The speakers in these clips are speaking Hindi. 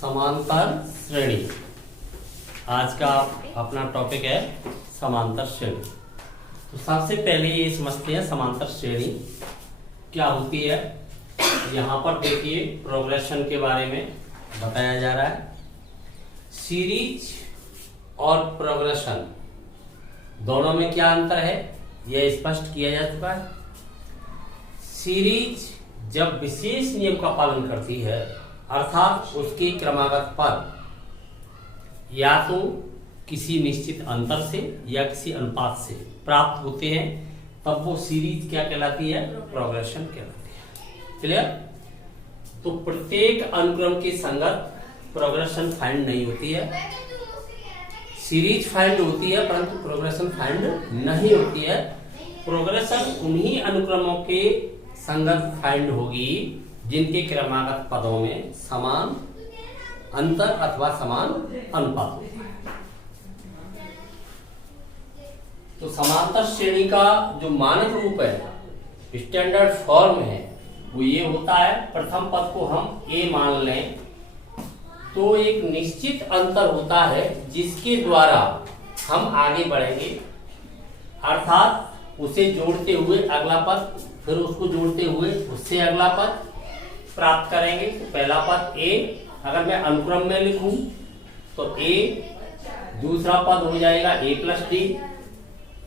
समांतर श्रेणी। आज का अपना टॉपिक है समांतर श्रेणी। तो सबसे पहले ये समझते हैं समांतर श्रेणी क्या होती है। यहाँ पर देखिए प्रोग्रेशन के बारे में बताया जा रहा है। सीरीज और प्रोग्रेशन दोनों में क्या अंतर है यह स्पष्ट किया जा चुका है। सीरीज जब विशेष नियम का पालन करती है अर्थात उसके क्रमागत पद या तो किसी निश्चित अंतर से या किसी अनुपात से प्राप्त होते हैं, तब वो सीरीज क्या कहलाती है? प्रोग्रेशन कहलाती है। क्लियर? तो प्रत्येक अनुक्रम की संगत प्रोग्रेशन फाइंड नहीं होती है। सीरीज फाइंड होती है परंतु प्रोग्रेशन फाइंड नहीं होती है। प्रोग्रेशन उन्हीं अनुक्रमों के संगत फाइंड होगी जिनके क्रमागत पदों में समान अंतर अथवा समान अनुपात होता है। तो समांतर श्रेणी का जो मानक रूप है, स्टैंडर्ड फॉर्म है, वो ये होता है। प्रथम पद को हम ए मान लें तो एक निश्चित अंतर होता है जिसके द्वारा हम आगे बढ़ेंगे, अर्थात उसे जोड़ते हुए अगला पद, फिर उसको जोड़ते हुए उससे अगला पद प्राप्त करेंगे। तो पहला पद ए, अगर मैं अनुक्रम में लिखूं तो ए, दूसरा पद हो जाएगा ए प्लस डी,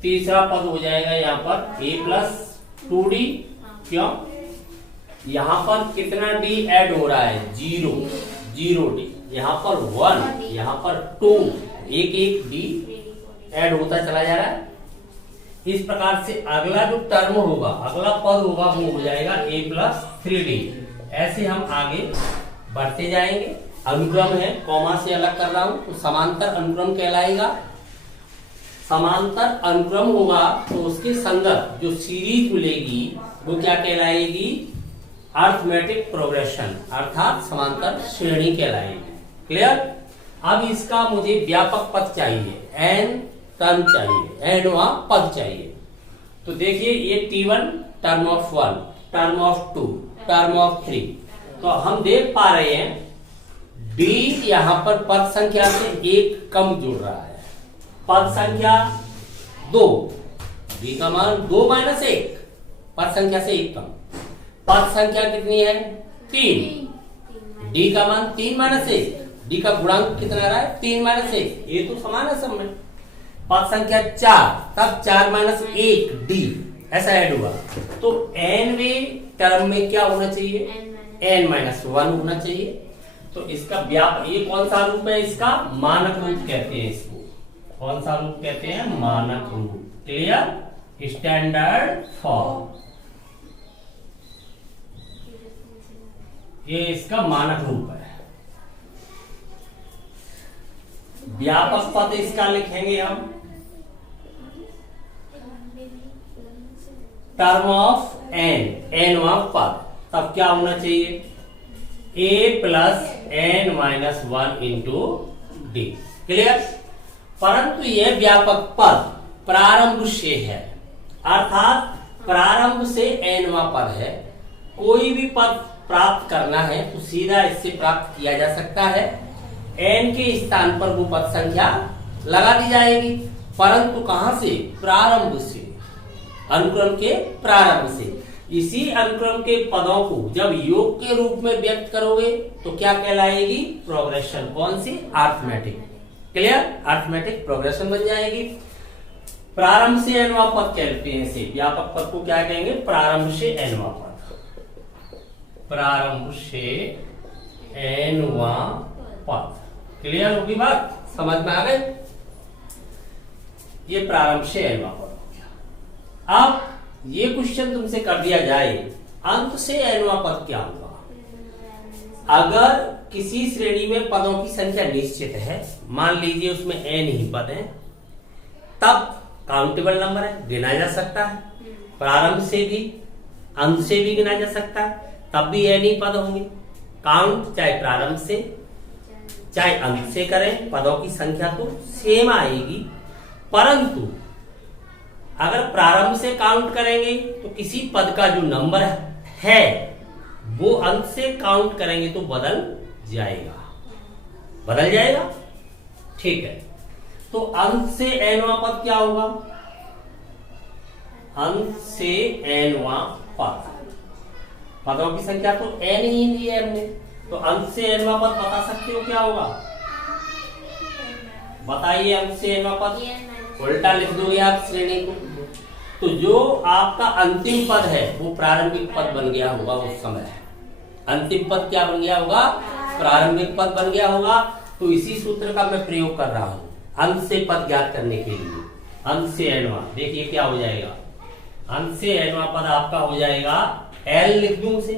तीसरा पद हो जाएगा यहाँ पर ए प्लस 2d। क्यों? यहाँ पर कितना डी ऐड हो रहा है? 0 डी, यहाँ पर 1, यहाँ पर 2, एक डी ऐड होता चला जा रहा है। इस प्रकार से अगला जो टर्म होगा, अगला पद होगा, वो हो जाएगा a प्लस 3d। ऐसे हम आगे बढ़ते जाएंगे। अनुक्रम है, कॉमा से अलग कर रहा हूं तो समांतर अनुक्रम कहलाएगा। समांतर अनुक्रम होगा तो उसके संगत जो सीरीज मिलेगी वो क्या कहलाएगी? अरिथमेटिक प्रोग्रेशन अर्थात समांतर श्रेणी कहलाएगी। क्लियर? अब इसका मुझे व्यापक पद चाहिए, n टर्म चाहिए, n वहां पद चाहिए। तो देखिए ये T1 term of 1, term of 2, term of 3। तो हम देख पा रहे हैं D यहाँ पर पद संख्या से एक कम जुड़ रहा है। पद संख्या 2, D का मान 2 माइनस 1, पद संख्या से एक कम। पद संख्या कितनी है? 3, D का मान 3 माइनस 1, D का गुणांक कितना रहा है? 3 माइनस 1, ये तो समान है सब में। पद संख्या 4, तब 4 माइनस 1 D ऐसा ऐड हुआ। तो nवें टर्म में क्या होना चाहिए? n माइनस 1 होना चाहिए। तो इसका व्यापक, ये कौन सा रूप है? इसका मानक रूप कहते हैं। इसको कौन सा रूप कहते हैं? मानक रूप। क्लियर? स्टैंडर्ड फॉर्म, ये इसका मानक रूप है। व्यापक पद इसका लिखेंगे हम टर्म ऑफ n ऑफ पद, तब क्या होना चाहिए? a plus n minus 1 into D. Clear? परंतु यह व्यापक पद प्रारंभ से है, अर्थात प्रारंभ से nवां पद है। कोई भी पद प्राप्त करना है तो सीधा इससे प्राप्त किया जा सकता है। n के स्थान पर वो पद संख्या लगा दी जाएगी, परंतु कहां से? प्रारंभ से, अनुक्रम के प्रारंभ से। इसी अनुक्रम के पदों को जब योग के रूप में व्यक्त करोगे तो क्या कहलाएगी? प्रोग्रेशन। कौन सी? अरिथमेटिक। क्लियर? अरिथमेटिक प्रोग्रेशन बन जाएगी। प्रारंभ से nवां पद कहते हैं इसे। व्यापक पद को क्या कहेंगे? प्रारंभ से nवां पद। प्रारंभ से nवां पद। क्लियर होगी बात? समझ में आ गए? ये प्रारंभ से nवां पद हो गया। अब ये क्वेश्चन तुमसे कर दिया जाए, अंत से nवां पद क्या होगा? अगर किसी श्रेणी में पदों की संख्या निश्चित है, मान लीजिए उसमें n ही पद हैं, तब काउंटेबल नंबर है, गिना जा सकता है। प्रारंभ से भी अंत से भी गिना जा सकता है, तब भी n ही पद होंगे। काउंट चाहे प्रारंभ से चाहे अंत से करें, पदों की संख्या तो सेम आएगी। परंतु अगर प्रारंभ से काउंट करेंगे तो किसी पद का जो नंबर है वो अंत से काउंट करेंगे तो बदल जाएगा। बदल जाएगा। ठीक है, तो अंत से एनवां पद क्या होगा? अंत से एनवां पद, पदों की संख्या तो एन ही दी है हमने, तो अंत से एनवां पद बता सकते हो क्या होगा? बताइए, अंत से एनवां पद उल्टा लिख दोगे आप श्रेणी को, तो जो आपका अंतिम पद है वो प्रारंभिक पद बन गया होगा उस समय। अंतिम पद क्या बन गया होगा? प्रारंभिक पद बन गया होगा। तो इसी सूत्र का मैं प्रयोग कर रहा हूं अंत से पद ज्ञात करने के लिए। अंत से एनवां, देखिए क्या हो जाएगा, अंत से एनवां पद आपका हो जाएगा एल, लिख दूं उसे,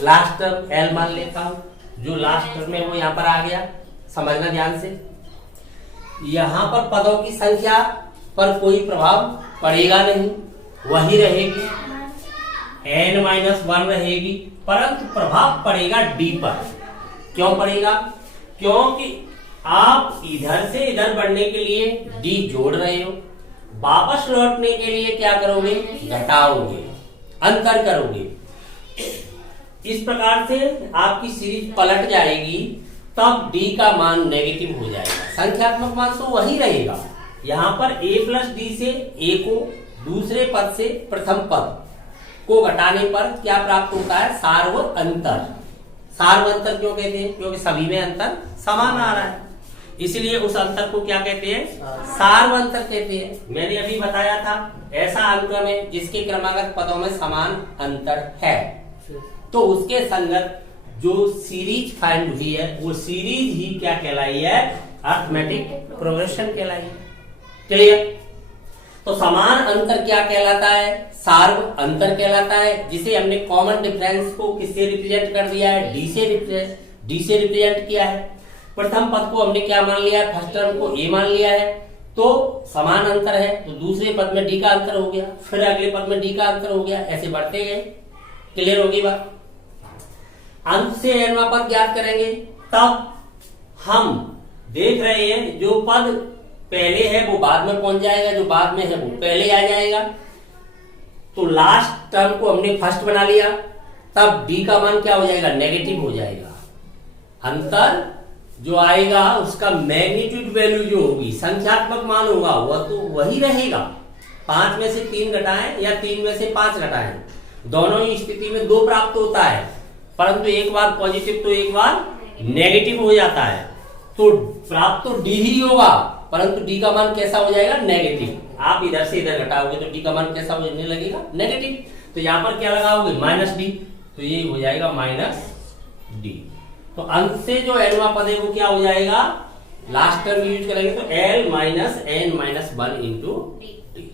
लास्ट टर्म एल मान लेता हूं, जो लास्ट टर्म है वो यहां पर आ गया। समझना ध्यान से, यहां पर पदों की संख्या पर कोई प्रभाव पड़ेगा नहीं, वही रहेगी, n-1 रहेगी, परंतु प्रभाव पड़ेगा डी पर। क्यों पड़ेगा? क्योंकि आप इधर से इधर बढ़ने के लिए डी जोड़ रहे हो, वापस लौटने के लिए क्या करोगे? घटाओगे, अंतर करोगे। इस प्रकार से आपकी सीरीज पलट जाएगी, तब डी का मान नेगेटिव हो जाएगा। संख्यात्मक मान तो वही रहेगा। यहाँ पर a प्लस डी से a को दूसरे पद से प्रथम पद को घटाने पर क्या प्राप्त होता है? सार्व अंतर। सार्व अंतर क्यों कहते हैं? क्योंकि सभी में अंतर समान आ रहा है, इसलिए उस अंतर को क्या कहते हैं? सार्व अंतर कहते हैं। मैंने अभी बताया था, ऐसा अनुक्रम है जिसके क्रमागत पदों में समान अंतर है, तो उसके संगत जो सीरीज फाइंड हुई है वो सीरीज ही क्या कहलाई है? अरिथमेटिक प्रोग्रेशन कहलाई है। क्लियर? तो समान अंतर क्या कहलाता है? सार्व अंतर कहलाता है, जिसे हमने कॉमन डिफरेंस को किससे रिप्रेजेंट कर दिया है? डी से रिप्रेजेंट किया है। प्रथम पद को हमने क्या मान लिया है? फर्स्ट टर्म को ए मान लिया है, तो समान अंतर है, तो दूसरे पद में डी का अंतर हो गया, फिर अगले पद में डी का अंतर हो गया, ऐसे बढ़ते गए। क्लियर होगी बात? अंत से एनवां पद ज्ञात करेंगे, तब हम देख रहे हैं जो पद पहले है वो बाद में पहुंच जाएगा, जो बाद में है वो पहले आ जाएगा। तो लास्ट टर्म को हमने फर्स्ट बना लिया, तब डी का मान क्या हो जाएगा? नेगेटिव हो जाएगा। अंतर जो आएगा उसका मैग्नीट्यूड वैल्यू जो होगी, संख्यात्मक मान होगा, वह तो वही रहेगा। 5 में से 3 घटाएं या 3 में से 5 घटाएं, दोनों ही स्थिति में 2 प्राप्त होता है, परंतु एक बार पॉजिटिव तो एक बार नेगेटिव हो जाता है। तो प्राप्त तो डी ही होगा, परंतु डी का मान कैसा हो जाएगा? नेगेटिव। आप इधर से इधर घटाओगे तो डी का मान कैसा होने लगेगा? नेगेटिव। तो यहाँ पर क्या लगाओगे? माइनस डी, तो ये हो जाएगा माइनस डी। तो अंत से जो एनवां पद है वो क्या हो जाएगा? लास्ट टर्म यूज करेंगे तो L minus N minus 1 into D.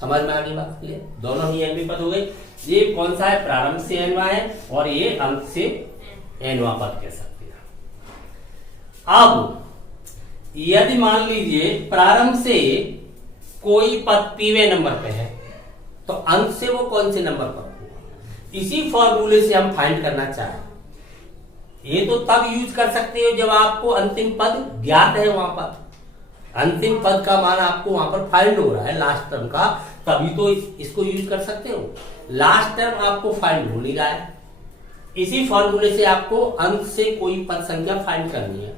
समझ में आ गई बात? क्लियर? दोनों ही एनवी पद हो गए। ये कौन सा है? प्रारंभ से एनवा है, और ये अंत से एनवा पद कह सकते हैं। अब यदि मान लीजिए प्रारंभ से कोई पद पीवे नंबर पे है, तो अंत से वो कौन से नंबर पर होगा? इसी फॉर्मूले से हम फाइंड करना चाहें। ये तो तब यूज कर सकते हो जब आपको अंतिम पद ज्ञात है, वहां पर अंतिम पद का मान आपको वहां पर फाइंड हो रहा है लास्ट टर्म का, तभी तो इसको यूज कर सकते हो। लास्ट टर्म आपको फाइंड हो नहीं रहा है, इसी फॉर्मूले से आपको अंत से कोई पद संख्या फाइंड करनी है।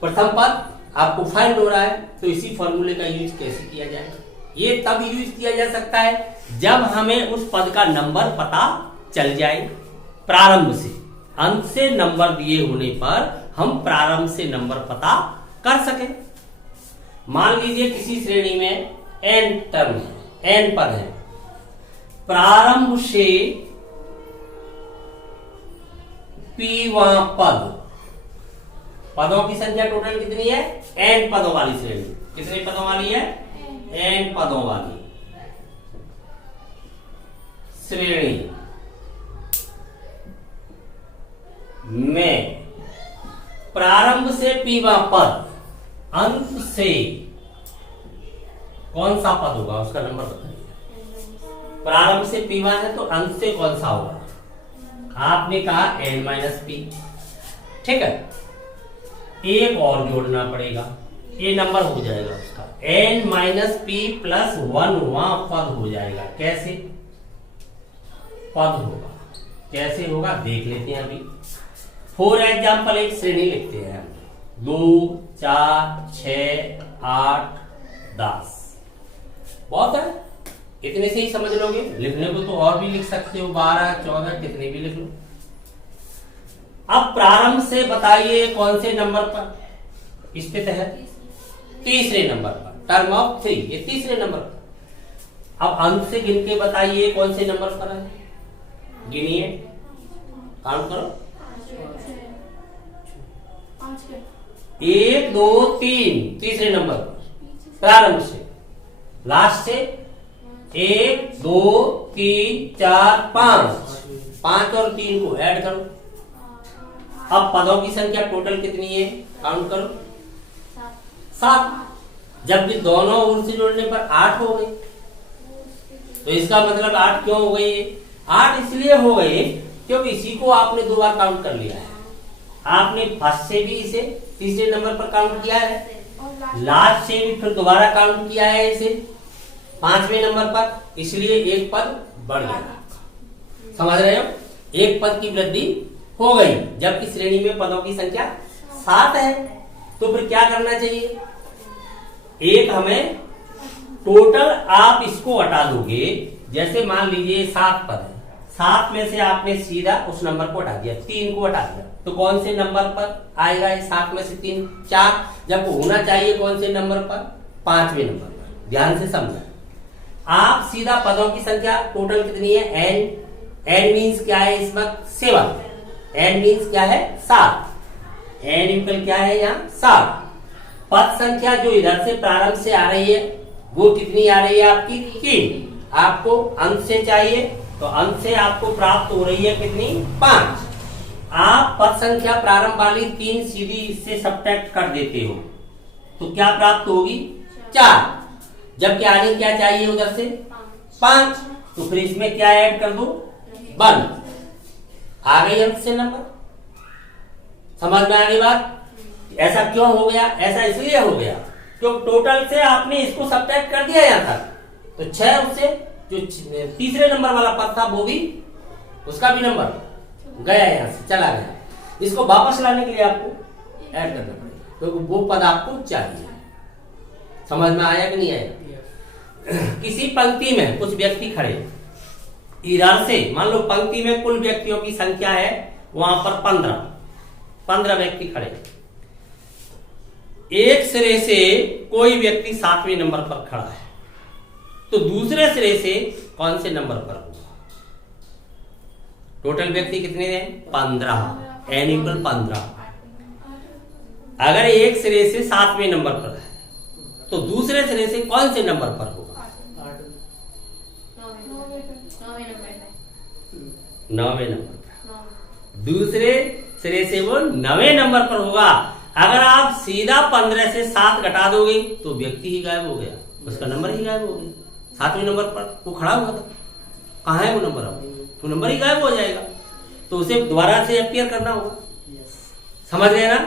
प्रथम पद आपको फाइंड हो रहा है, तो इसी फॉर्मूले का यूज कैसे किया जाएगा? ये तब यूज किया जा सकता है जब हमें उस पद का नंबर पता चल जाए प्रारंभ से। अंत से नंबर दिए होने पर हम प्रारंभ से नंबर पता कर सकें। मान लीजिए किसी श्रेणी में n टर्म, n पद है, प्रारंभ से पीवां पद, पदों की संख्या टोटल कितनी है? n पदों वाली श्रेणी। कितने पदों वाली है? n पदों वाली श्रेणी में प्रारंभ से पीवां पद, अंत से कौन सा पद होगा उसका नंबर बताइए। प्रारंभ से पीवां है तो अंत से कौन सा होगा? आपने कहा n माइनस पी, ठीक है। एक और जोड़ना पड़ेगा, ये नंबर हो जाएगा उसका n माइनस पी प्लस 1 वहां पद हो जाएगा। कैसे पद होगा? कैसे होगा देख लेते हैं अभी। फॉर एग्जाम्पल एक श्रेणी लिखते हैं, 2 4 6 8 10 बहुत है। इतने से ही समझ लोगे। लिखने को तो और भी लिख सकते हो, 12 14 कितने भी लिख लो। अब प्रारंभ से बताइए कौन से नंबर पर स्थित है? तीसरे नंबर पर। टर्म ऑफ 3 ये तीसरे नंबर पर। अब अंत से गिन के बताइए कौन से नंबर पर है? गिनिए, काउंट करो। 1 2 3 तीसरे नंबर पर प्रारंभ से। लास्ट से 1 2 3 4 5 5 और 3 को ऐड करो। अब पदों की संख्या टोटल कितनी है? काउंट करो। 7। जबकि दोनों ओर से जोड़ने पर 8 हो गई। तो इसका मतलब 8 क्यों हो गई? 8 इसलिए हो गई क्योंकि इसी को आपने 2 बार काउंट कर लिया है। आपने फर्स्ट से भी इसे तीसरे नंबर पर काउंट किया है, लास्ट से भी फिर दोबारा काउंट किया है इसे 5वें नंबर पर, इसलिए एक पद बढ़ गया। समझ रहे हो? एक पद की वृद्धि हो गई। जबकि श्रेणी में पदों की संख्या 7 है। तो फिर क्या करना चाहिए? एक हमें टोटल आप इसको हटा दोगे। जैसे मान लीजिए 7 पद है, 7 में से आपने सीधा उस नंबर को हटा दिया, 3 को हटा दिया, तो कौन से नंबर पर आएगा? 7 में से 3 4। जब होना चाहिए कौन से नंबर पर? 5वें नंबर पर। ध्यान से समझा। आप सीधा पदों की संख्या टोटल कितनी है? n मीन्स क्या है इस वक्त? 7। n मीन्स क्या है? 7। n इक्वल क्या है यहाँ? 7। पद संख्या जो इधर से प्रारंभ से आ रही है वो कितनी आ रही है आपकी? 3। आपको अंत से चाहिए तो अंत से आपको प्राप्त हो रही है कितनी? 5। आप पद संख्या प्रारंभ वाली 3 सीधी इससे सब्ट्रैक्ट कर देते हो तो क्या प्राप्त होगी? 4। जबकि आगे क्या चाहिए उधर से? 5। तो फिर इसमें क्या ऐड कर दो? 1। आ गई अंत से नंबर। समझ में आ गई बात? ऐसा क्यों हो गया? ऐसा इसलिए हो गया क्योंकि टोटल से आपने इसको सब्ट्रैक्ट कर दिया यहाँ तक। तो 6 उससे जो तीसरे नंबर वाला पद था वो भी, उसका भी नंबर गया, यहाँ से चला गया। इसको वापस लाने के लिए आपको ऐड करना पड़ेगा क्योंकि वो पद आपको चाहिए। समझ में आया कि नहीं आया? किसी पंक्ति में कुछ व्यक्ति खड़े, इधर से मान लो पंक्ति में कुल व्यक्तियों की संख्या है वहां पर 15 व्यक्ति खड़े। एक सिरे से कोई व्यक्ति 7वें नंबर पर खड़ा है तो दूसरे सिरे से कौन से नंबर पर होगा? टोटल व्यक्ति कितने हैं? 15। n equal 15। अगर एक सिरे से 7वें नंबर पर है तो दूसरे सिरे से कौन से नंबर पर होगा? 9वें नंबर पर। दूसरे सिरे से वो 9वें नंबर पर होगा। अगर आप सीधा 15 से 7 घटा दोगे तो व्यक्ति ही गायब हो गया, उसका नंबर ही गायब हो गया। 7वें नंबर पर वो खड़ा हुआ था, कहाँ है वो नंबर? अब तो नंबर ही गायब हो जाएगा, तो उसे दोबारा से अपीयर करना होगा। समझ गए ना?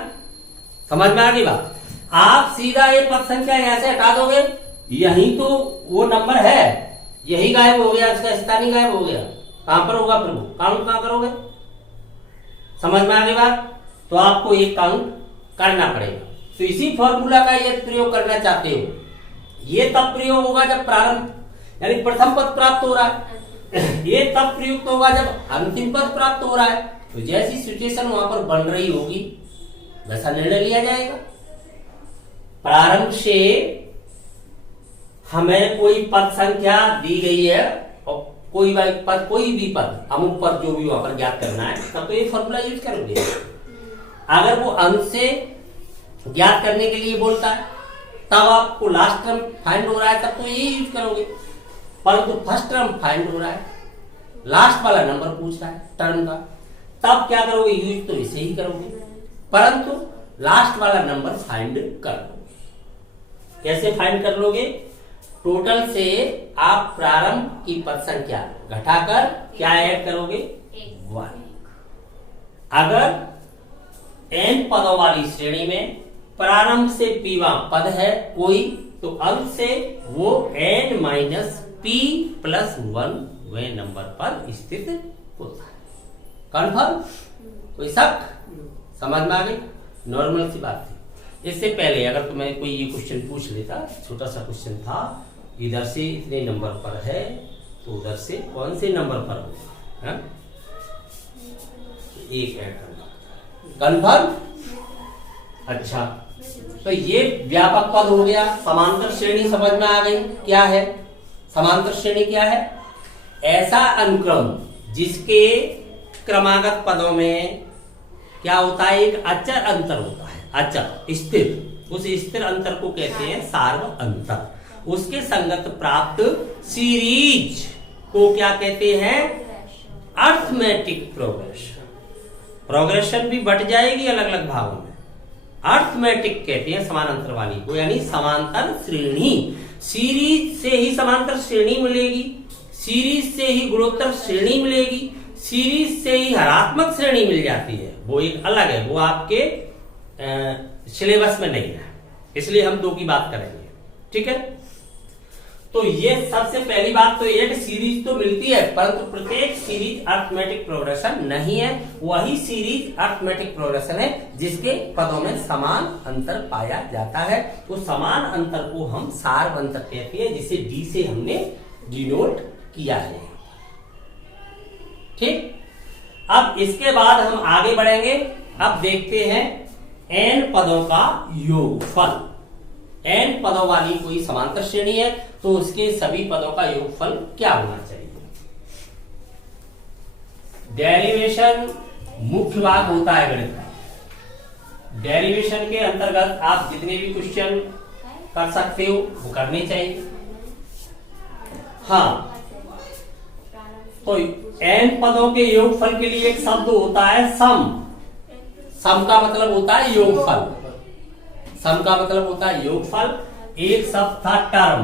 समझ में आ गई बात? आप सीधा एक पद संख्या यहाँ से हटा दोगे, यही तो वो नंबर है, यही गायब हो गया, उसका स्थान ही गायब हो गया। कहां पर होगा फिर वो? काउंट कहां करोगे? समझ में आ गई बात? तो आपको एक काउंट करना पड़ेगा। तो इसी फॉर्मूला का ये प्रयोग करना चाहते हो, ये तब प्रयोग होगा जब प्रारंभ यानी प्रथम पद प्राप्त हो रहा है। ये तब प्रयुक्त होगा जब अंतिम पद प्राप्त हो रहा है। तो जैसी सिचुएशन वहां पर बन रही होगी वैसा निर्णय लिया जाएगा। प्रारंभ से हमें कोई पद संख्या दी गई है और कोई पद, कोई भी पद, अमुक पद जो भी वहां पर ज्ञात करना है, तब तो ये फॉर्मूला यूज करोगे। अगर वो अंत से ज्ञात करने के लिए बोलता है तब आपको लास्ट टर्म फाइंड हो रहा है तब तो यही यूज करोगे। परंतु फर्स्ट टर्म फाइंड हो रहा है, लास्ट वाला नंबर पूछ रहा है टर्म का, तब क्या करोगे? यूज तो इसे ही करोगे, परंतु लास्ट वाला नंबर फाइंड कर लोगे। कैसे फाइंड कर लोगे? टोटल से आप प्रारंभ की पद संख्या घटाकर क्या ऐड करोगे? 1। अगर n पदों वाली श्रेणी में प्रारंभ से पीवा पद है कोई, तो अंत से वो n माइनस p प्लस 1 वे नंबर पर स्थित होता है। कन्फर्म? कोई शक? समझ में आ गई? नॉर्मल सी बात थी। इससे पहले अगर तुम्हें कोई ये क्वेश्चन पूछ लेता, छोटा सा क्वेश्चन था, इधर से इतने नंबर पर है तो उधर से कौन से नंबर पर होगा, एक ऐड करना, कन्फर्म। अच्छा, तो ये व्यापक पद हो गया। समांतर श्रेणी समझ में आ गई क्या है? समांतर श्रेणी क्या है? ऐसा अनुक्रम जिसके क्रमागत पदों में क्या होता है, एक अचर अंतर होता है, अचर स्थिर, उस स्थिर अंतर को कहते हैं सार्व अंतर। उसके संगत प्राप्त सीरीज को क्या कहते हैं? Arithmetic progression. प्रोग्रेशन भी बढ़ जाएगी अलग अलग भागों में। अर्थमेटिक कहते हैं समान अंतर वाली को, यानी समांतर श्रेणी। सीरीज से ही समांतर श्रेणी मिलेगी, सीरीज से ही गुणोत्तर श्रेणी मिलेगी, सीरीज से ही हरात्मक श्रेणी मिल जाती है। वो एक अलग है, वो आपके सिलेबस में नहीं है, इसलिए हम दो की बात करेंगे। ठीक है, तो ये सबसे पहली बात तो ये कि सीरीज तो मिलती है, परंतु प्रत्येक सीरीज अर्थमेटिक प्रोग्रेशन नहीं है। वही सीरीज अर्थमेटिक प्रोग्रेशन है जिसके पदों में समान अंतर पाया जाता है। उस समान अंतर को हम सार्व अंतर कहते हैं, जिसे डी से हमने डिनोट किया है। ठीक, अब इसके बाद हम आगे बढ़ेंगे। अब देखते हैं n पदों का योगफल। n पदों वाली कोई समांतर श्रेणी है तो उसके सभी पदों का योगफल क्या होना चाहिए? डेरिवेशन मुख्य भाग होता है गणित का। डेरिवेशन के अंतर्गत आप जितने भी क्वेश्चन कर सकते हो वो करने चाहिए। हाँ, तो n पदों के योगफल के लिए एक शब्द होता है सम। सम का मतलब होता है योगफल। सम का मतलब होता है योगफल। एक शब्द था टर्म।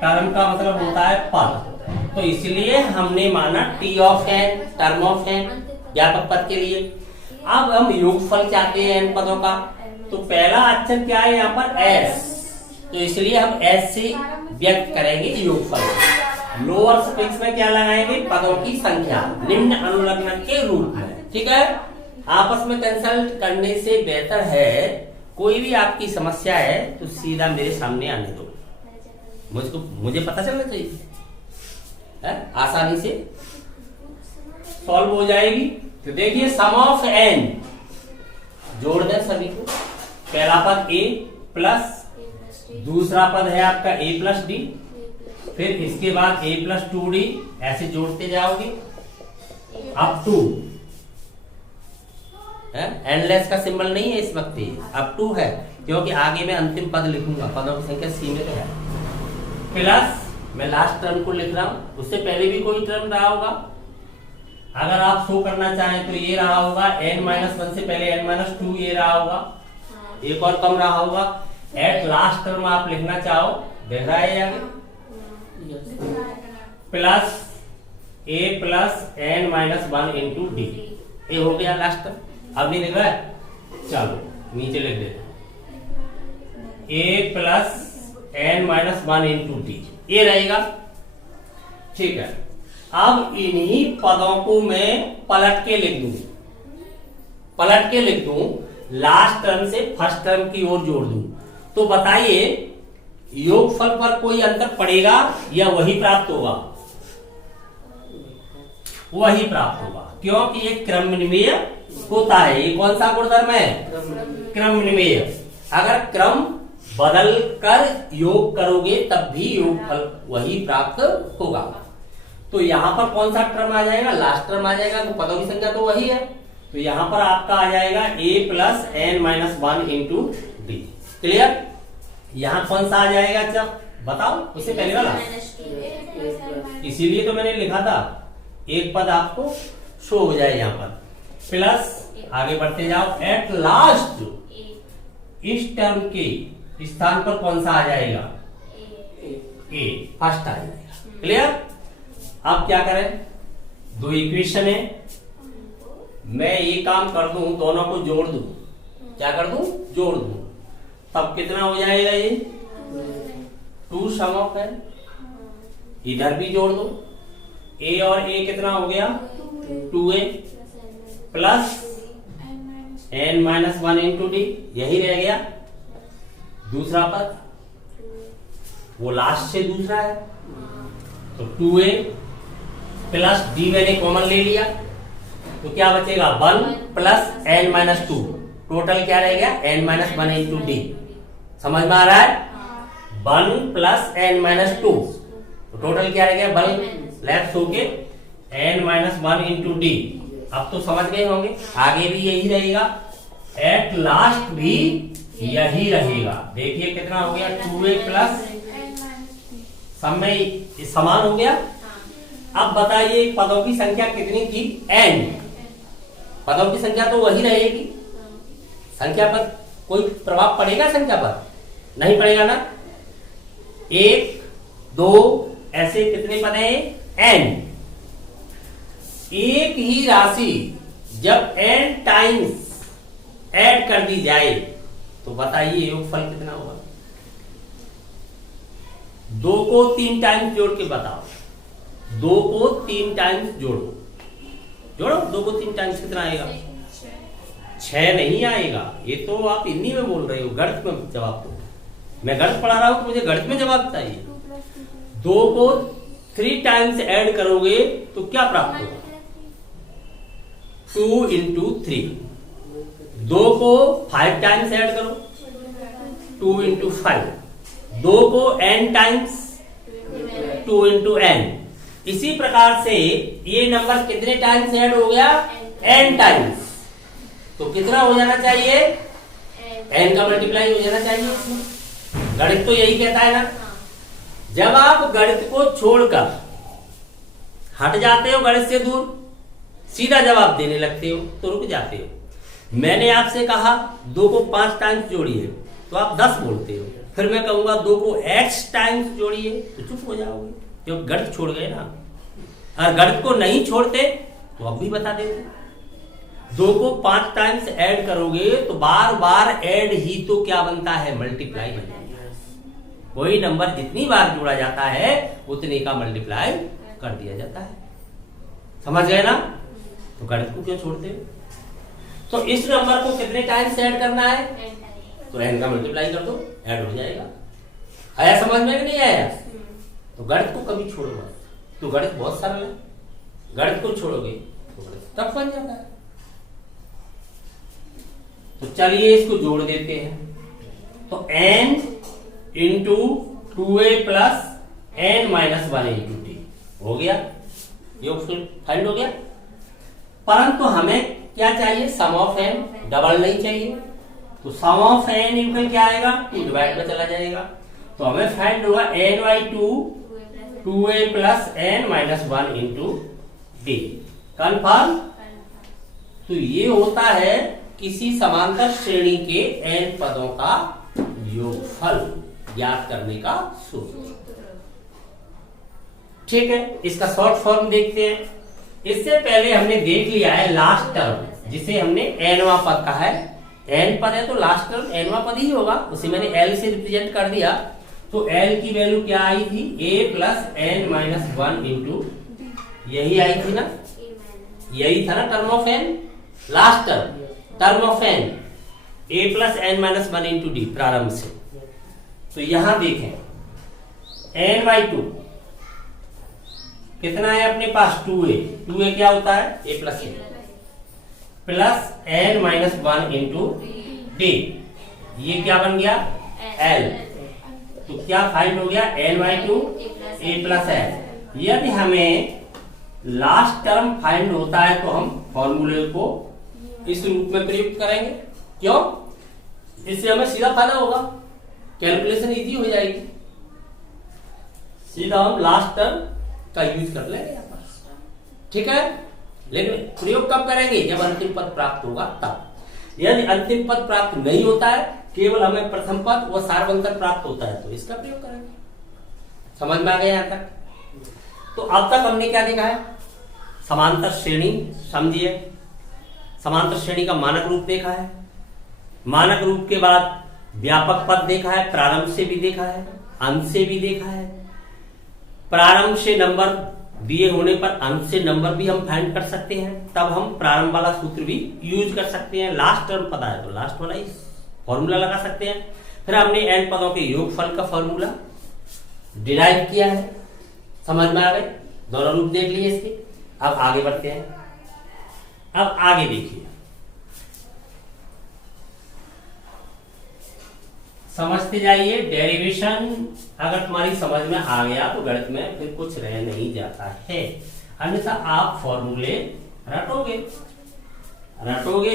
टर्म का मतलब होता है पद। तो इसलिए हमने माना T of N, term of N, व्यापक पद के लिए। अब हम योगफल चाहते हैं एन पदों का, तो पहला अक्षर क्या है यहाँ पर? एस। तो इसलिए हम एस से व्यक्त करेंगे योगफल। लोअर स्पेस में क्या लगाएंगे? पदों की संख्या निम्न अनुलग्न के रूप में। ठीक है, आपस में कंसल्ट करने से बेहतर है, कोई भी आपकी समस्या है तो सीधा मेरे सामने आने दो, मुझे पता चलना चाहिए है? आसानी से सॉल्व हो जाएगी। तो देखिए, सम ऑफ एन जोड़ दें सभी को। पहला पद ए प्लस, दूसरा पद है आपका ए प्लस डी, फिर इसके बाद ए प्लस 2d, ऐसे जोड़ते जाओगे अप टू। एंडलेस का सिंबल नहीं है इस वक्त, अप टू है, क्योंकि आगे मैं अंतिम पद लिखूंगा, पदों की संख्या सीमित है। प्लस मैं लास्ट टर्म को लिख रहा हूं, उससे पहले भी कोई टर्म रहा होगा। अगर आप शो करना चाहें तो ये रहा होगा n-1 से पहले n-2 ये रहा होगा, एक और कम रहा होगा। एट लास्ट टर्म आप लिखना चाहो, देख रहा है आगे, plus a plus n-1 into D, ये हो गया लास्ट टर्म। अब नहीं लिख रहा है, चलो नीचे लिख देते, a plus n-1 into D, ये रहेगा। ठीक है, अब इन्हीं पदों को मैं पलट के लिख दूं, पलट के लिख दूं, लास्ट टर्म से फर्स्ट टर्म की ओर जोड़ दूं, तो बताइए योगफल पर कोई अंतर पड़ेगा या वही प्राप्त होगा? वही प्राप्त होगा, क्योंकि ये क्रमनिमेय होता है। ये कौन सा गुणधर्म है? क्रमनिमेय। अगर क्रम बदल कर योग करोगे तब भी योगफल वही प्राप्त होगा। तो यहाँ पर कौन सा टर्म आ जाएगा? लास्ट टर्म आ जाएगा, तो पदों की संख्या तो वही है। तो यहाँ पर आपका आ जाएगा a plus n-1 into D. Clear? यहाँ कौन सा आ जाएगा? जब बताओ, उससे पहले वाला, इसीलिए तो मैंने लिखा था एक पद आपको शो हो जाए यहाँ पर। प्लस आगे बढ़ते जाओ, एट लास्ट इस टर्म के स्थान पर कौन सा आ जाएगा? ए, फर्स्ट आ जाएगा। क्लियर? अब क्या करें? दो इक्वेशन है, मैं ये काम कर दूं, दोनों को जोड़ दूं। क्या कर दूं? जोड़ दूं, तब कितना हो जाएगा? ये 2 सम ऑफ है। इधर भी जोड़ दो, a और a कितना हो गया? 2a plus n-1 into D, यही रह गया। दूसरा पद वो लास्ट से दूसरा है, तो 2a प्लस d मैंने कॉमन ले लिया, तो क्या बचेगा 1 प्लस n माइनस 2, टोटल क्या रह गया n माइनस 1 इंटू डी। समझ में आ रहा है? 1 प्लस n माइनस 2, तो टोटल क्या रह गया 1 लेफ्ट होके n माइनस 1 इंटू डी। अब तो समझ गए होंगे, आगे भी यही रहेगा, एट लास्ट भी यही रहेगा। देखिए कितना हो गया 2a प्लस, सब में समान हो गया। अब बताइए पदों की संख्या कितनी थी n, पदों की संख्या तो वही रहेगी, संख्या पर कोई प्रभाव पड़ेगा संख्या पर? नहीं पड़ेगा ना। 1 2 ऐसे कितने पद हैं n। एक ही राशि जब n टाइम्स ऐड कर दी जाए तो बताइए योगफल कितना होगा? 2 को 3 टाइम्स जोड़ के बताओ, 2 को 3 टाइम्स जोड़ो, जोड़ो 2 को 3 टाइम्स कितना आएगा? 6 नहीं आएगा। ये तो आप हिंदी में बोल रहे हो, गणित में जवाब दो। मैं गणित पढ़ा रहा हूं तो मुझे गणित में जवाब चाहिए। 2 को 3 टाइम्स ऐड करोगे तो क्या प्राप्त होगा? 2 इंटू 3। 2 को 5 टाइम्स ऐड करो, 2 इंटू 5। 2 को n टाइम्स, 2 इंटू n। इसी प्रकार से ये नंबर कितने टाइम्स ऐड हो गया? n times. तो कितना हो जाना चाहिए? n का मल्टीप्लाई हो जाना चाहिए इसमें। गणित तो यही कहता है ना। जब आप गणित को छोड़कर हट जाते हो, गणित से दूर सीधा जवाब देने लगते हो तो रुक जाते हो। मैंने आपसे कहा 2 को 5 टाइम्स जोड़िए तो आप 10 बोलते हो, फिर मैं कहूंगा 2 को x टाइम्स जोड़िए तो चुप हो जाओगे, क्योंकि गणित छोड़ गए ना। और गणित को नहीं छोड़ते तो अब भी बता देते, 2 को 5 टाइम्स ऐड करोगे तो बार बार ऐड ही तो क्या बनता है? मल्टीप्लाई बन जाता है। कोई नंबर जितनी बार जोड़ा जाता है उतने का मल्टीप्लाई कर दिया जाता है। समझ गए ना? तो गणित को क्यों छोड़ते हो? तो इस नंबर को कितने टाइम्स ऐड करना है? तो n का मल्टीप्लाई कर दो, ऐड हो जाएगा। आया समझ में कि नहीं आया? तो गणित को कभी छोड़ो मत, तो गणित बहुत सरल है। गणित को छोड़ोगे तो गणित टफ बन जाता है। तो चलिए इसको जोड़ देते हैं। तो n into 2a plus n minus 1 into D हो गया, योगफल फाइंड हो गया। परंतु हमें क्या चाहिए? सम ऑफ n, डबल नहीं चाहिए। तो सम ऑफ n इक्वल क्या आएगा? 2 डिवाइड में चला जाएगा। तो हमें फाइंड होगा n by 2 2a plus n minus 1 into D. Confirm? तो ये होता है किसी समांतर श्रेणी के n पदों का योगफल ज्ञात करने का सूत्र। ठीक है, इसका शॉर्ट फॉर्म देखते हैं। इससे पहले हमने देख लिया है लास्ट टर्म, जिसे हमने nवां पद कहा है। n पद है तो लास्ट टर्म nवां पद ही होगा, उसे मैंने l से रिप्रेजेंट कर दिया। तो l की वैल्यू क्या आई थी? a plus n minus 1 into, यही आई थी ना, यही था ना term of n, last term of n, a plus n minus 1 into D प्रारंभ से। तो यहां देखें n बाई 2 कितना है अपने पास? 2a। 2a क्या होता है? a plus A plus n minus 1 into D. ये क्या बन गया? l। तो क्या फाइंड हो गया? n by 2 a plus l। यदि हमें लास्ट टर्म फाइंड होता है तो हम फॉर्मूले को इस रूप में प्रयुक्त करेंगे। क्यों? इससे हमें सीधा फायदा होगा, कैलकुलेशन इजी हो जाएगी। सीधा हम लास्ट टर्म का यूज कर लेंगे यहाँ पर, ठीक है। लेकिन प्रयोग कब करेंगे? जब अंतिम पद प्राप्त होगा तब। यदि अंतिम पद प्राप्त नहीं होता है, केवल हमें प्रथम पद व सार्वंतर प्राप्त होता है, तो इसका प्रयोग करेंगे। समझ में आ गया यहाँ तक? तो अब तक हमने क्या देखा है? समांतर श्रेणी समझिए, समांतर श्रेणी का मानक रूप देखा है। मानक रूप के बाद व्यापक पद देखा है, प्रारंभ से भी देखा है, अंत से भी देखा है। प्रारंभ से नंबर दिए होने पर अंत से नंबर भी हम फाइंड कर सकते हैं, तब हम प्रारंभ वाला सूत्र भी यूज कर सकते हैं। लास्ट टर्म पता है तो लास्ट वाला ही फॉर्मूला लगा सकते हैं। फिर हमने n पदों के योगफल का फॉर्मूला डिराइव किया है, समझ में आ गए, दोनों रूप देख लिए इसके। अब आगे बढ़ते हैं। अब आगे देखिए, समझते जाइए। डेरिवेशन अगर तुम्हारी समझ में आ गया तो गणित में फिर कुछ रह नहीं जाता है, अन्यथा आप फॉर्मूले रटोगे।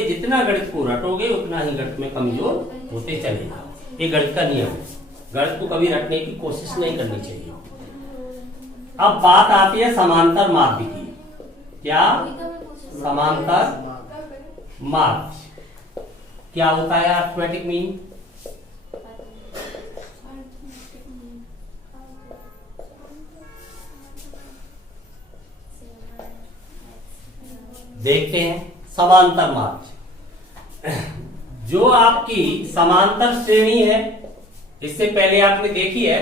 जितना गणित को रटोगे उतना ही गणित में कमजोर होते चलेगा। ये गणित का नियम है, गणित को कभी रटने की कोशिश नहीं करनी चाहिए। अब बात आती है समांतर माध्य की। क्या? समांतर माध्य क्या होता है? Arithmetic mean. देखते हैं समांतर माध्य। जो आपकी समांतर श्रेणी है, इससे पहले आपने देखी है,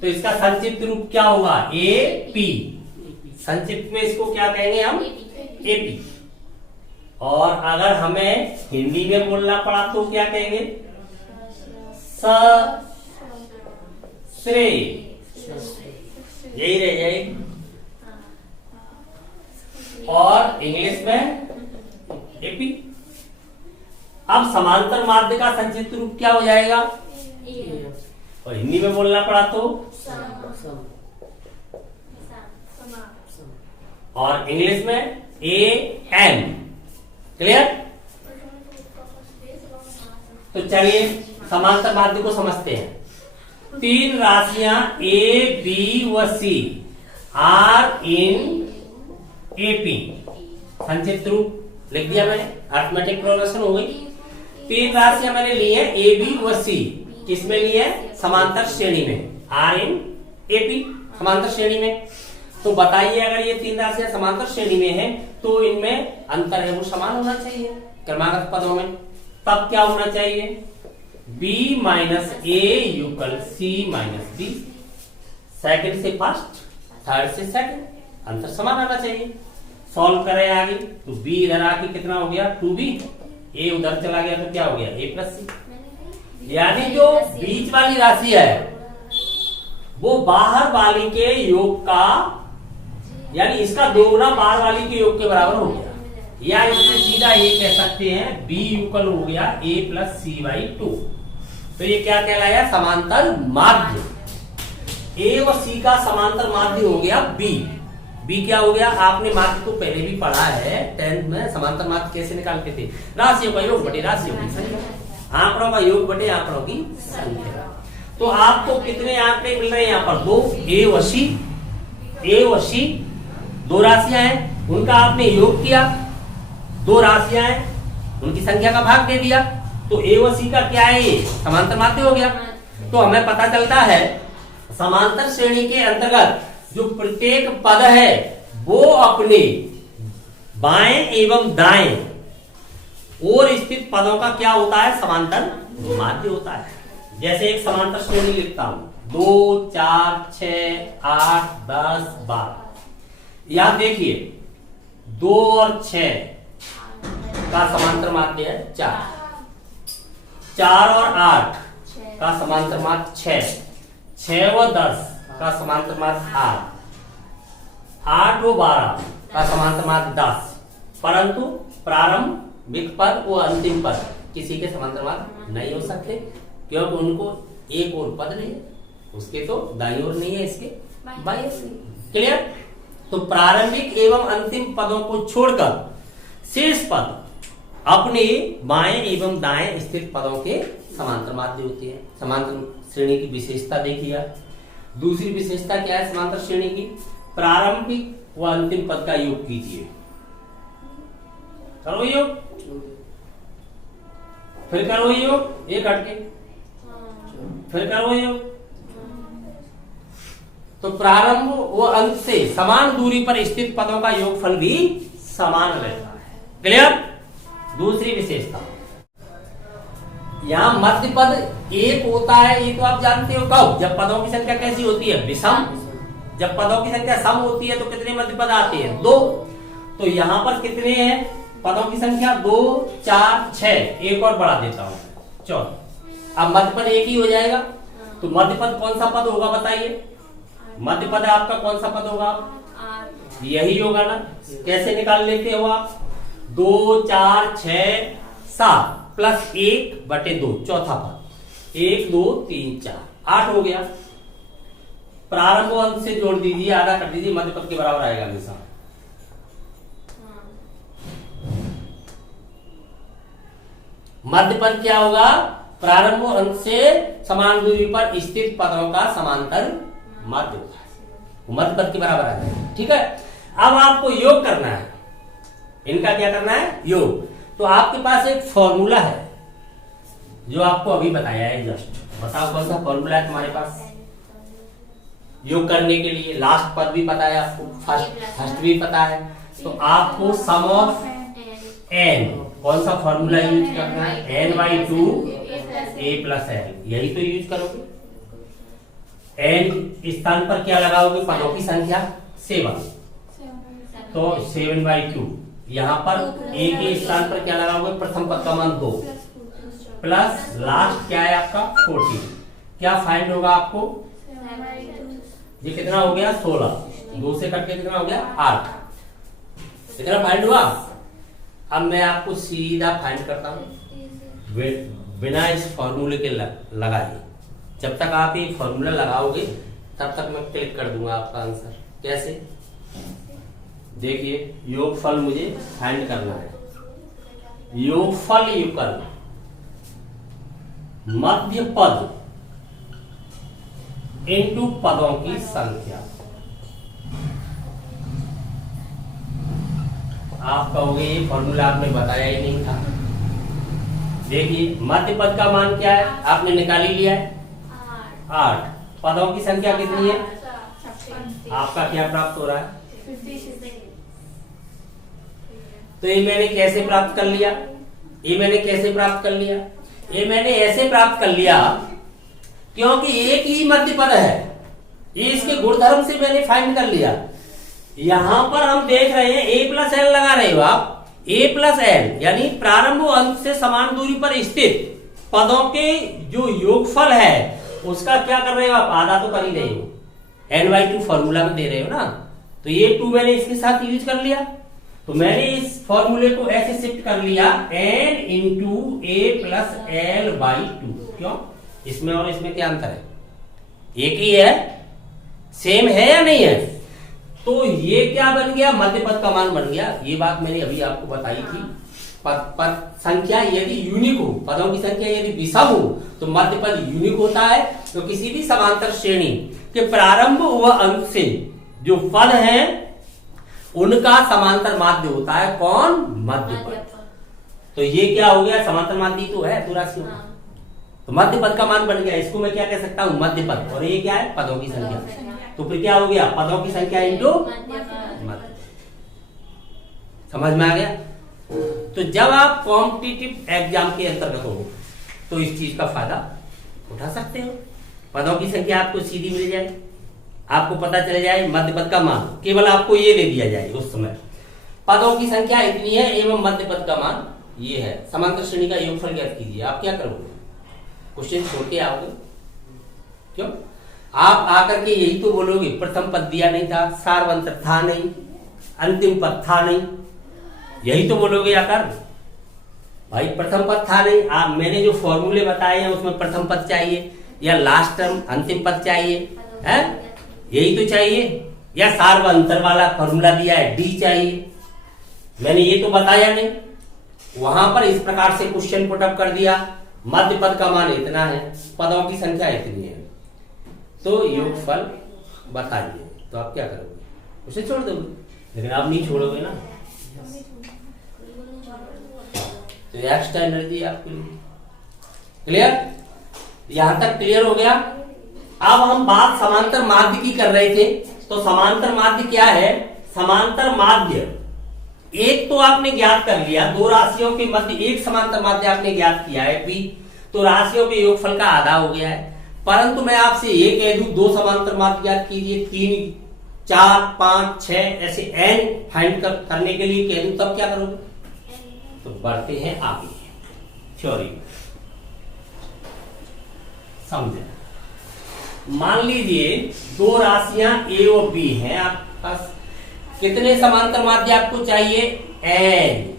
तो इसका संक्षिप्त रूप क्या होगा? एपी। संक्षिप्त में इसको क्या कहेंगे हम? एपी। और अगर हमें हिंदी में बोलना पड़ा तो क्या कहेंगे? श्रेय। यही रह जाएगी। और इंग्लिश में एपी। अब समांतर माध्य का संक्षिप्त रूप क्या हो जाएगा? और हिंदी में बोलना पड़ा तो और इंग्लिश में एएन। क्लियर? तो चलिए समांतर माध्य को समझते हैं। तीन राशियां ए, बी व सी आर इन एपी। संक्षिप्त रूप लिख दिया मैंने, अरिथमेटिक प्रोग्रेशन हो गई। तीन राशियां मैंने ली है ए, बी व सी। किसमें ली है? समांतर श्रेणी में, आर इन एपी, समांतर श्रेणी में। तो बताइए, अगर ये तीन राशियां समांतर श्रेणी में है तो इनमें अंतर है वो समान होना चाहिए क्रमागत पदों में। तब क्या होना चाहिए? b माइनस ए यूकल सी माइनस बी। सेकंड से फर्स्ट, थर्ड से सेकंड, अंतर समान आना चाहिए। सॉल्व करें आगे तो b इधर आके कितना हो गया? 2b। a उधर चला गया तो क्या हो गया? a प्लस सी। यानी जो बीच वाली राशि है वो बाहर वाली के योग का, यानी इसका दोगुना बाहर वाली के योग के बराबर हो गया। या इससे सीधा ये कह सकते हैं b यूकल हो गया a प्लस सी बाई 2। तो ये क्या कहलाया? समांतर माध्य। a व c का समांतर माध्य हो गया b। b क्या हो गया? आपने माध्य को पहले भी पढ़ा है 10th में। समांतर माध्य कैसे निकालते थे? राशियों का योग बटे राशियों की संख्या, आंकड़ों का योग बटे आंकड़ों की संख्या। तो आपको कितने आंकड़े मिल रहे हैं यहाँ पर? 2 a व c, दो राशियां हैं, उनका आपने योग किया। दो राशियां हैं, उनकी संख्या का भाग दे दिया, तो ए व सी का क्या है? ये समांतर माध्य हो गया। तो हमें पता चलता है समांतर श्रेणी के अंतर्गत जो प्रत्येक पद है वो अपने बाएं एवं दाएं और स्थित पदों का क्या होता है? समांतर माध्य होता है। जैसे एक समांतर श्रेणी लिखता हूं, 2, 4, 6, 8, 10, 12। यहां देखिए 2 और 6 का समांतर माध्य है 4, 4 और 8 का समांतर माध्य 6, 6 व 10 का समांतर माध्य 8, 8 व 12 का समांतर माध्य 10। परंतु प्रारंभिक पद व अंतिम पद किसी के समांतर माध्य नहीं हो सकते, क्योंकि उनको एक और पद नहीं है, उसके तो दाईं ओर नहीं है, इसके बाईं ओर। क्लियर? तो प्रारंभिक एवं अंतिम पदों को छोड़कर शेष पद अपने बाएं एवं दाएं स्थित पदों के समांतर माध्य होते हैं। समांतर श्रेणी की विशेषता देखिए। दूसरी विशेषता क्या है समांतर श्रेणी की? प्रारंभिक व अंतिम पद का योग कीजिए। करो योग, फिर करो योग, एक हटके, फिर करो योग। तो प्रारंभ व अंत से समान दूरी पर स्थित पदों का योगफल भी समान रहता है। क्लियर? दूसरी विशेषता, यहाँ मध्य पद एक होता है, ये तो आप जानते हो। कब? जब पदों की संख्या कैसी होती है? विषम। जब पदों की संख्या सम होती है तो कितने मध्य पद आते हैं? 2। तो यहाँ पर कितने हैं पदों की संख्या? 2, 4, 6। एक और बढ़ा देता हूं, 4। अब मध्य पद एक ही हो जाएगा, तो मध्य पद कौन सा पद होगा बताइए? मध्य पद आपका कौन सा पद होगा? यही होगा ना। कैसे निकाल लेते हो आप? 2 4 6 7 प्लस 1/2 चौथा पद, 1 2 3 4 8 हो गया। प्रारंभ अंत से जोड़ दीजिए, आधा कर दीजिए, मध्य पद के बराबर आएगा हमेशा। मध्य पद क्या होगा? प्रारंभ अंत से समान दूरी पर स्थित पदों का समांतर माध्य होगा, मध्य पद के बराबर आ जाएगा। ठीक है, अब आपको योग करना है, इनका क्या करना है? योग। तो आपके पास एक फॉर्मूला है जो आपको अभी बताया है जस्ट। बताओ कौन सा फॉर्मूला है तुम्हारे पास योग करने के लिए? लास्ट पद भी पता है आपको, फर्स्ट भी पता है। तो आपको सम ऑफ n, कौन सा फॉर्मूला यूज करना है? n/2 a + l, यही तो यूज करोगे। n स्थान पर क्या लगाओगे? पदों की संख्या 7, तो 7/2। यहाँ पर a के स्थान पर क्या लगाओगे? प्रथम पद का मान 2 प्लस लास्ट क्या है आपका? 14। क्या फाइंड होगा आपको? ये कितना हो गया? 16। 2 से कट के कितना हो गया? 8। कितना फाइंड हुआ? अब मैं आपको सीधा फाइंड करता हूं बिना इस फॉर्मूले के लगाइए। जब तक आप ये फॉर्मूला लगाओगे तब तक मैं क्लिक कर दूंगा आपका आंसर। कैसे? देखिए, योगफल मुझे फाइंड करना है। योगफल युगल मध्य पद इनटू पदों की संख्या। आप कहोगे ये फॉर्मूला आपने बताया ही नहीं था। देखिए, मध्य पद का मान क्या है? आपने निकाल ही लिया है 8। पदों की संख्या कितनी है? आपका क्या प्राप्त हो रहा है? तो ये मैंने कैसे प्राप्त कर लिया? ये मैंने कैसे प्राप्त कर लिया? ये मैंने ऐसे प्राप्त कर लिया क्योंकि एक ही मध्य पद है, ये इसके गुणधर्म से मैंने फाइंड कर लिया। यहां पर हम देख रहे हैं a + l लगा रहे हो आप, a + l यानी प्रारंभ और अंत से समान दूरी पर स्थित पदों के जो योगफल है उसका क्या कर रहे हो आप? आधा तो कर ही रहे हो, n/2 फॉर्मूला में दे रहे हो ना। तो ये 2 मैंने इसके साथ यूज कर लिया, तो मैंने इस फॉर्मूले को ऐसे शिफ्ट कर लिया n × a + l/2। क्यों? इसमें और इसमें क्या अंतर है? एक ही है, सेम है या नहीं है? तो ये क्या बन गया? मध्य पद का मान बन गया। ये बात मैंने अभी आपको बताई थी। पद संख्या यदि यूनिक हो, पदों की संख्या यदि विषम हो तो मध्य पद यूनिक होता है। तो किसी भी समांतर श्रेणी के प्रारंभ व अंत से जो पद हैं उनका समांतर माध्य होता है कौन? मध्य पद। तो ये क्या हो गया? समांतर माध्य तो है दो राशियों का, तो मध्य पद का मान बन गया। इसको मैं क्या कह सकता हूं? मध्य पद। और ये क्या है? पदों की संख्या। तो फिर क्या हो गया? पदों की संख्या इंटू मध्य। समझ में आ गया? तो जब आप कॉम्पिटिटिव एग्जाम के अंतर्गत हो तो इस चीज का फायदा उठा सकते हो। पदों की संख्या आपको सीधी मिल जाए, आपको पता चल जाए मध्य पद का मान, केवल आपको ये दे दिया जाए उस समय पदों की संख्या इतनी है एवं मध्य पद का मान ये है। समांतर श्रेणी का योगफल ज्ञात कीजिए। आप क्या करोगे? क्वेश्चन छोड़ के आओगे? क्यों? आप आकर के यही तो बोलोगे प्रथम पद दिया नहीं था, सारवंतर था नहीं, अंतिम पद था नहीं, यही तो बोलोगे आकर। भाई प्रथम पद था नहीं, आप मैंने जो फॉर्मूले बताए हैं उसमें प्रथम पद चाहिए या लास्ट टर्म अंतिम पद चाहिए है? यही तो चाहिए। या सारवंतर वाला फॉर्मूला दिया है डी चाहिए, मैंने ये तो बताया नहीं। वहां पर इस प्रकार से क्वेश्चन पुटअप कर दिया, मध्य पद का मान इतना है, पदों की संख्या इतनी है, तो योगफल बताइए। तो आप क्या करोगे? उसे छोड़ दोगे, लेकिन आप नहीं छोड़ोगे ना, तो एक्स्ट्रा एनर्जी आपके लिए। क्लियर? यहां तक क्लियर हो गया। अब हम बात समांतर माध्य की कर रहे थे। तो समांतर माध्य क्या है? समांतर माध्य एक तो आपने ज्ञात कर लिया, दो राशियों के मध्य एक समांतर माध्य आपने ज्ञात किया है p, तो राशियों के योगफल का आधा हो गया है। परंतु मैं आपसे ये कह दूं दो समांतर माध्य ज्ञात कीजिए, 3 4 5 6 ऐसे n फाइंड करने के लिए कह दूं, तब क्या करोगे? तो बढ़ते हैं आगे थ्योरी। समझे। मान लीजिए दो राशियां ए और बी हैं आपके पास। कितने समांतर माध्य आपको चाहिए? एन।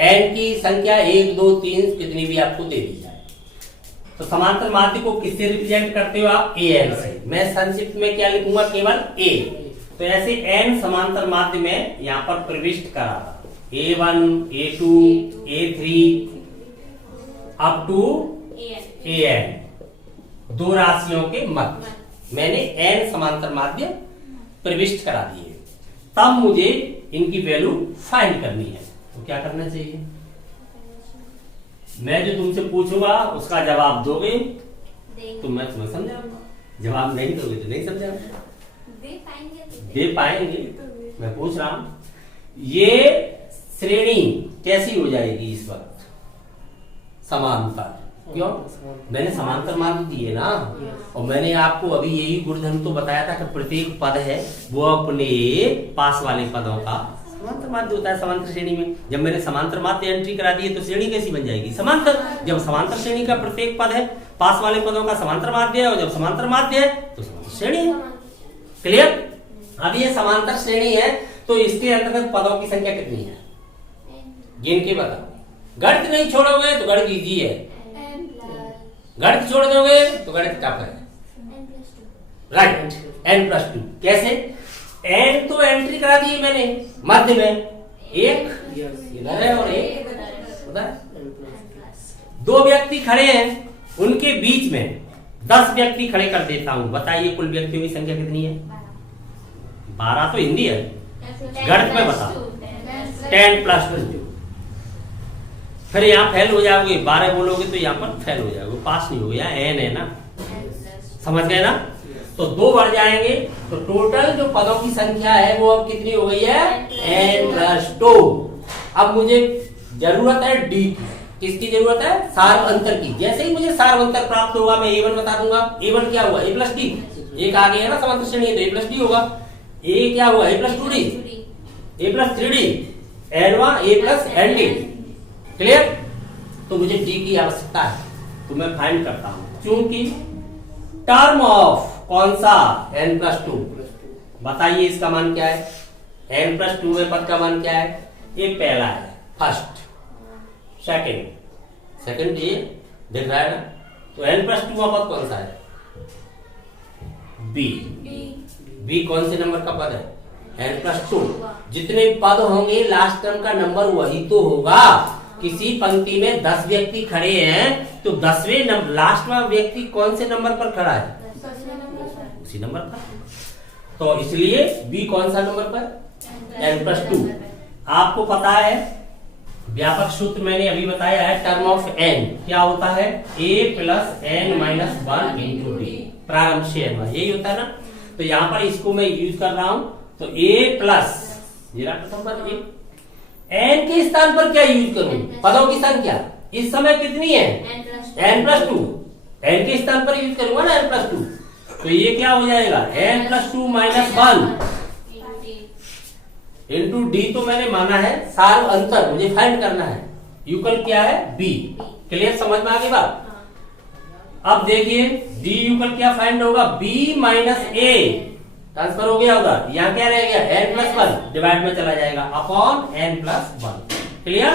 एन की संख्या 1 2 3 कितनी भी आपको दे दी जाए। तो समांतर माध्य को किससे रिप्रेजेंट करते हो आप? ए एन से। मैं संक्षिप्त में क्या लिखूंगा? केवल ए। तो ऐसे एन समांतर माध्य में यहां पर प्रविष्ट करा A1 A2 A3 up to AN, दो राशियों के मध्य मैंने n समांतर माध्य प्रविष्ट करा दिए। तब मुझे इनकी वैल्यू फाइंड करनी है। तो क्या करना चाहिए? मैं जो तुमसे पूछूंगा उसका जवाब दोगे तो मैं तुम्हें समझाऊंगा, जवाब नहीं दोगे तो नहीं समझाऊंगा। दे पाएंगे। मैं पूछ रहा हूं ये श्रेणी कैसी हो जाएगी इस वक्त? समांतर। क्यों? मैंने समांतर माध्य दिए ना, और मैंने आपको अभी यही गुणधर्म तो बताया था कि प्रत्येक पद है वो अपने पास वाले पदों का समांतर माध्य होता है समांतर श्रेणी में। जब मैंने समांतर माध्य एंट्री करा दी है तो श्रेणी कैसी बन जाएगी? समांतर। जब समांतर श्रेणी का प्रत्येक पद है पास वाले पदों का समांतर माध्य है, और जब समांतर माध्य है तो समांतर श्रेणी है। क्लियर? अब ये समांतर श्रेणी है तो इसके अंतर्गत पदों की संख्या कितनी है? गिन के बताओ। गणित नहीं छोड़ोगे तो गणित इजी है, गणित छोड़ दोगे तो गणित टफ है। Right, n+2। कैसे? n तो एंट्री करा दी मैंने मध्य में, एक इधर है और एक उधर। दो व्यक्ति खड़े हैं, उनके बीच में 10 व्यक्ति खड़े कर देता हूं। बताइए कुल व्यक्तियों की संख्या कितनी है? 12 तो हिंदी है, गणित में बताओ। 10+2। फिर यहाँ फेल हो जाओगे, 12 बोलोगे तो यहाँ पर फेल हो जाओगे, पास नहीं हो गया। n है ना, समझ गए ना? तो 2 बढ़ जाएंगे तो टोटल जो पदों की संख्या है वो अब कितनी हो गई है? n+2। अब मुझे जरूरत है d की। किसकी जरूरत है? सार अंतर की। जैसे ही मुझे सार अंतर प्राप्त होगा मैं a1 बता दूंगा। a1 क्या हुआ? a+d। एक आगे है ना समांतर श्रेणी, तो a+d होगा। a क्या हुआ? a+2d, a+3d, n1 a+nd। Clear? तो मुझे d की आवश्यकता है, तो मैं फाइंड करता हूं। चूंकि टर्म ऑफ कौन सा? n+2। बताइए इसका मान क्या है? n+2 में पद का मान क्या है? ये पहला है, फर्स्ट। सेकंड ये दिख रहा है ना? तो n+2 का पद कौन सा है? b कौन से नंबर का पद है? n+2। जितने पद होंगे लास्ट टर्म का नंबर वही तो होगा। किसी पंक्ति में 10 व्यक्ति खड़े हैं तो 10वें नंबर लास्ट में व्यक्ति कौन से नंबर पर खड़ा है? उसी नंबर पर। तो इसलिए बी कौन सा नंबर पर? n+2। आपको पता है व्यापक सूत्र मैंने अभी बताया है, टर्म ऑफ n क्या होता है? a+n-1 इंटू डी, प्रारंभ से n, यही होता है ना? तो यहाँ पर इसको मैं यूज कर रहा हूं। तो a+, n के स्थान पर क्या यूज करूं? पदों की संख्या इस समय कितनी है? n+2। n के स्थान पर यूज करूंगा ना n+2। तो ये क्या हो जाएगा? n+2 - 1 into D. तो मैंने माना है सार अंतर, मुझे फाइंड करना है। युगल क्या है? b। क्लियर? समझ में आ गई बात? अब देखिए डी युगल क्या फाइंड होगा? b - a ट्रांसफर हो गया होगा। यहाँ क्या रह गया? n+1 डिवाइड में चला जाएगा अपॉन n+1। क्लियर?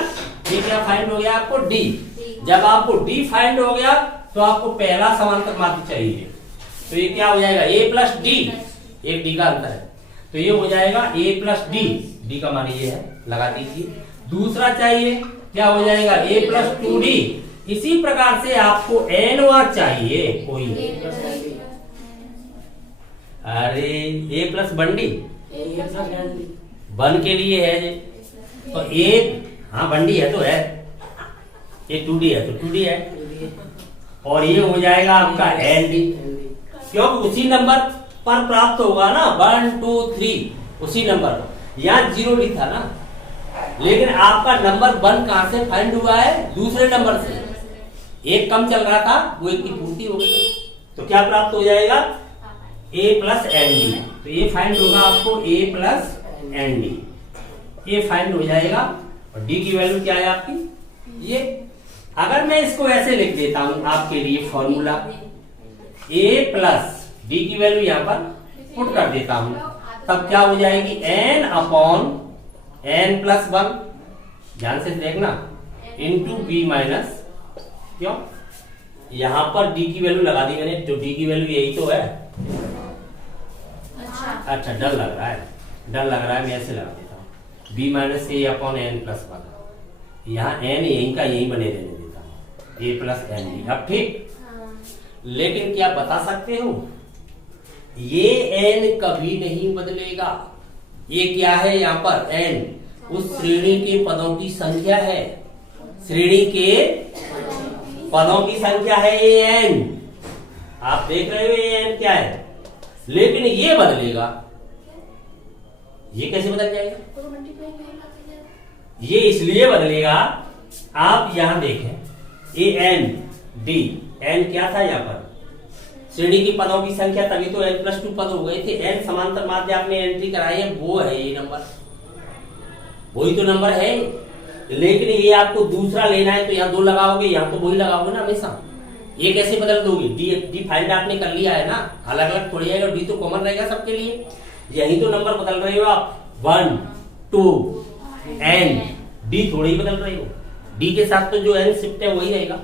ये क्या फाइंड हो गया आपको? d। जब आपको d फाइंड हो गया तो आपको पहला समांतर माध्य चाहिए। तो ये क्या हो जाएगा? a+d, एक d का अंतर है तो ये हो जाएगा a+d। d का मान ये है, लगा दीजिए। दूसरा चाहिए, क्या हो जाएगा? a+2d। इसी प्रकार से आपको n चाहिए कोई। अरे a+1d बन के लिए है ये। तो हाँ बंडी है तो है, ये 2d है तो 2d है, और ये हो जाएगा आपका nd। क्योंकि उसी नंबर पर प्राप्त होगा ना, 1 2 3 उसी नंबर पर। यहाँ 0d था ना, लेकिन आपका नंबर 1 कहां से फाइंड हुआ है? दूसरे नंबर से। एक कम चल रहा था, वो एक की पूर्ति हो गई। तो क्या प्राप्त हो जाएगा? a+nd। तो ये फाइंड होगा आपको a+nd, ये फाइंड हो जाएगा। और d की वैल्यू क्या है आपकी? ये अगर मैं इसको ऐसे लिख देता हूं आपके लिए फॉर्मूला, a प्लस डी की वैल्यू यहां पर पुट कर देता हूं, तब क्या हो जाएगी n अपॉन n प्लस 1, ध्यान से देखना, इंटू बी माइनस, क्यों यहां पर डी की वैल्यू लगा दी मैंने, तो डी की वैल्यू यही तो है। अच्छा डर लग रहा है, मैं ऐसे लगा देता हूं, बी माइनस ए अपॉन एन प्लस 1, यहाँ एन यहीं का यहीं बने रहने देता हूं, ए प्लस एन डी। अब ठीक, लेकिन क्या बता सकते हो, ये एन कभी नहीं बदलेगा। ये क्या है यहाँ पर, एन उस श्रेणी के पदों की संख्या है, श्रेणी के पदों की संख्या है ये एन, आप देख रहे हो ये एन क्या है, लेकिन ये बदलेगा। ये कैसे बदल जाएगा, ये इसलिए बदलेगा, आप यहां देखें, ए एन डी, एन क्या था यहाँ पर, श्रेणी की पदों की संख्या, तभी तो एन प्लस 2 पद हो गए थे। एन समांतर माध्य आपने एंट्री कराई है, वो है ये नंबर, वही तो नंबर है। लेकिन ये आपको दूसरा लेना है तो यहाँ 2 लगाओगे, यहाँ तो वही लगाओगे ना हमेशा। ये कैसे बदल दोगे, डी फाइंड आपने कर लिया है ना, अलग अलग थोड़ी आएगा, डी तो कॉमन रहेगा सबके लिए, यही तो नंबर बदल रहे हो आप, 1 2 एन, डी थोड़ी ही बदल रहे हो, डी के साथ तो जो एन शिफ्ट है वही रहेगा।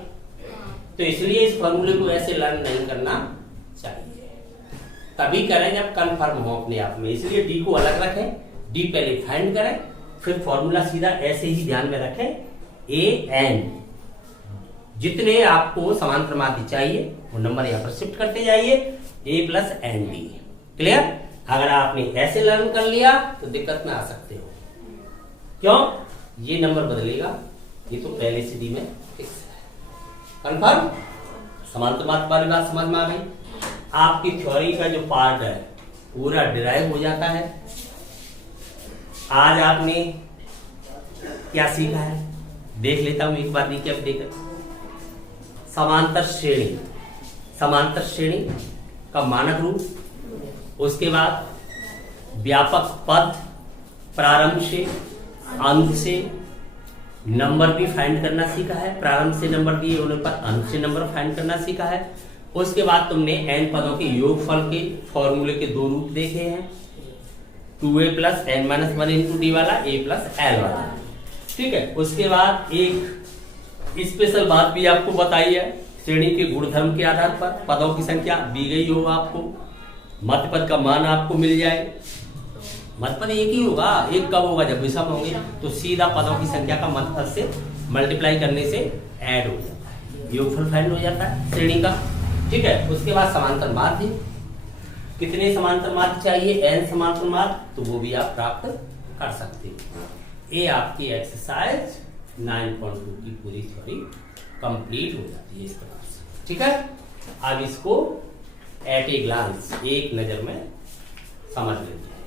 तो इसलिए इस फॉर्मूले को ऐसे लर्न नहीं करना चाहिए, तभी करें जब कंफर्म हो अपने आप में। इसलिए डी को अलग रखें, डी पहले फाइंड करें, फिर फॉर्मूला सीधा ऐसे ही ध्यान में रखें, ए एन, जितने आपको समांतर माध्य चाहिए वो नंबर यहाँ पर शिफ्ट करते जाइए, ए प्लस एन डी। क्लियर? अगर आपने ऐसे लर्न कर लिया तो दिक्कत में आ सकते हो, क्यों, ये नंबर बदलेगा, ये तो पहले से डी में फिक्स है। कंफर्म? समांतर माध्य वाली बात समझ में आ गई? आपकी थ्योरी का जो पार्ट है पूरा डिराइव हो जाता है। आज आपने क्या सीखा है देख लेता हूं एक बार रिकैप देकर। समांतर श्रेणी, समांतर श्रेणी का मानक रूप, उसके बाद व्यापक पद, प्रारंभ से अंत से नंबर भी फाइंड करना सीखा है, प्रारंभ से नंबर दिए होने पर अंत से नंबर फाइंड करना सीखा है। उसके बाद तुमने n पदों के योगफल के फॉर्मूले के 2 रूप देखे हैं, 2a plus n minus 1 into D वाला, a प्लस l वाला, ठीक है। उसके बाद एक स्पेशल बात भी आपको बताई है, श्रेणी के गुणधर्म के आधार पर पदों की संख्या दी गई हो आपको, मध्य पद का मान आपको मिल जाए, मध्य पद एक ही होगा, एक कब होगा जब विषम होंगे, तो सीधा पदों की संख्या का मध्य पद से मल्टीप्लाई करने से ऐड हो जाता है, योगफल फाइंड हो जाता है श्रेणी का, ठीक है। उसके बाद समांतर माध्य, कितने समांतर माध्य चाहिए, n समांतर माध्य, तो वो भी आप प्राप्त कर सकते हो। ये आपकी एक्सरसाइज 9.2 की पूरी थ्योरी कंप्लीट हो जाती है इस प्रकार से, ठीक है। अब इसको एट ए ग्लांस, एक नजर में समझ लीजिए।